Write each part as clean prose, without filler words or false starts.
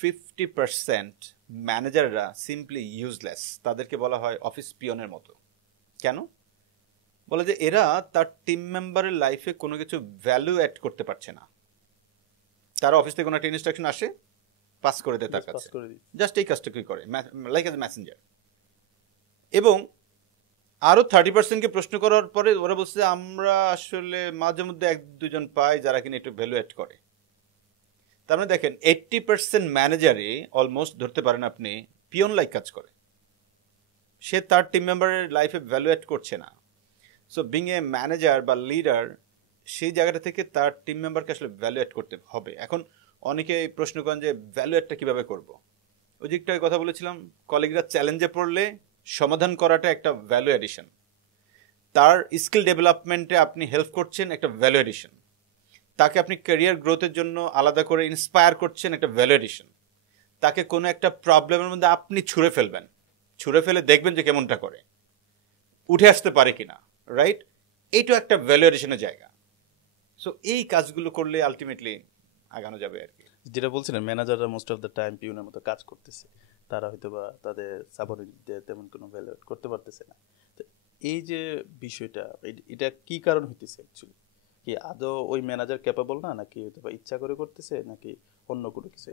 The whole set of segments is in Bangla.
50% ম্যানেজাররা সিম্পলি ইউজলেস, তাদেরকে বলা হয় অফিস পিয়নের মতো। কেন বলে যে এরা তার টিম মেম্বারের লাইফে কোনো কিছু ভ্যালু অ্যাড করতে পারছে না। তারা অফিস থেকে কোনো একটা ইনস্ট্রাকশন আসে, পাস করে দেয় তার কাছে, জাস্ট এই কাজটুকুই করে, লাইক এজ মেসেঞ্জার। এবং আরও 30%কে প্রশ্ন করার পরে ওরা বলছে যে আমরা আসলে মাঝে মধ্যে 1-2 জন পাই যারা কিনা একটু ভ্যালু অ্যাড করে। তার মানে দেখেন 80% ম্যানেজারই অলমোস্ট ধরতে পারেন আপনি পিয়ন লাইক কাজ করে, সে তার টিম মেম্বারের লাইফে ভ্যালু অ্যাড করছে না। সো বিং এ ম্যানেজার বা লিডার, সেই জায়গাটা থেকে তার টিম মেম্বারকে আসলে ভ্যালু অ্যাড করতে হবে। এখন অনেকে প্রশ্ন করেন যে ভ্যালু অ্যাডটা কীভাবে করবো। ওই যে একটু কথা বলেছিলাম, কলিগরা চ্যালেঞ্জে পড়লে সমাধান করাটা একটা ভ্যালু অ্যাডিশন। তার স্কিল ডেভেলপমেন্টে আপনি হেল্প করছেন, একটা ভ্যালু অ্যাডিশন। তাকে আপনি ক্যারিয়ার গ্রোথের জন্য আলাদা করে ইন্সপায়ার করছেন, একটা ভ্যালু অ্যাডিশন। তাকে কোনো একটা প্রবলেমের মধ্যে আপনি ছুঁড়ে ফেলবেন, ছুঁড়ে ফেলে দেখবেন যে কেমনটা করে, উঠে আসতে পারে কিনা, রাইট? এইটা একটা ভ্যালু অ্যাডিশনের জায়গা। সো এই কাজগুলো করলে আলটিমেটলি আগানো যাবে আর কি। যেটা বলছিলেন ম্যানেজাররা মোস্ট অফ দ্য টাইম পিউনের মতো কাজ করতেছে, তারা হয়তো বা তাদের সাবঅর্ডিনেটদের তেমন কোনো ভ্যালু করতে পারতেছে না। তো এই যে বিষয়টা, এটা কি কারণ হইতেছে অ্যাকচুয়ালি? কি আদৌ ওই ম্যানেজার ক্যাপাবল না, নাকি হয়তো বা ইচ্ছা করে করতেছে, নাকি অন্য কোনো কিছু?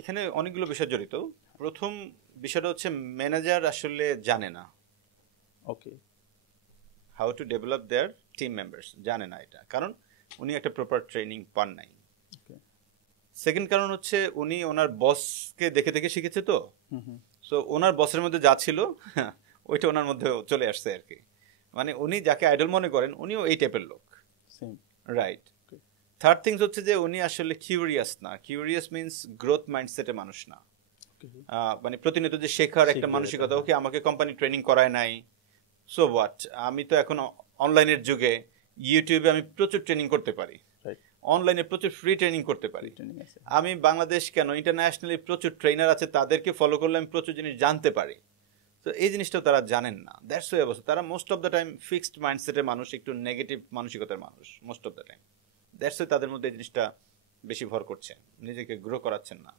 এখানে অনেকগুলো বিষয় জড়িত। প্রথম বিষয়টা হচ্ছে ম্যানেজার আসলে জানে না okay how to develop there team members, জানে না এটা, কারণ উনি একটা প্রপার ট্রেনিং পান নাই। সেকেন্ড কারণ হচ্ছে উনি ওনার বসকে দেখে দেখে শিখেছে, তো সো ওনার বসের মধ্যে যা ছিল ওইটা ওনার মধ্যে চলে আসছে আর কি। মানে উনি যাকে আইডল মনে করেন উনিও এই টাইপের লোক, রাইট? থার্ড থিংস হচ্ছে যে উনি আসলে কিউরিয়াস না। কিউরিয়াস মিনস গ্রোথ মাইন্ডসেটের মানুষ না। মানে প্রতিনিয়ত যে শেখার একটা মানসিকতা, ওকে আমাকে কোম্পানি ট্রেনিং করায় নাই, সো হোয়াট, আমি তো এখন অনলাইনের যুগে ইউটিউবে আমি প্রচুর ট্রেনিং করতে পারি, অনলাইনে প্রচুর ফ্রি ট্রেনিং করতে পারি। আমি বাংলাদেশ কেন, ইন্টারন্যাশনালি প্রচুর ট্রেনার আছে, তাদেরকে ফলো করলে আমি প্রচুর জিনিস জানতে পারি। তো এই জিনিসটাও তারা জানেন না। দ্যাটস ওয়াই অবস্থা। তারা most of the time fixed মাইন্ডসেটের মানুষ, একটু নেগেটিভ মানসিকতার মানুষ most of the time. That's why তাদের মধ্যে এই জিনিসটা বেশি ভর করছে, নিজেকে গ্রো করাচ্ছেন না।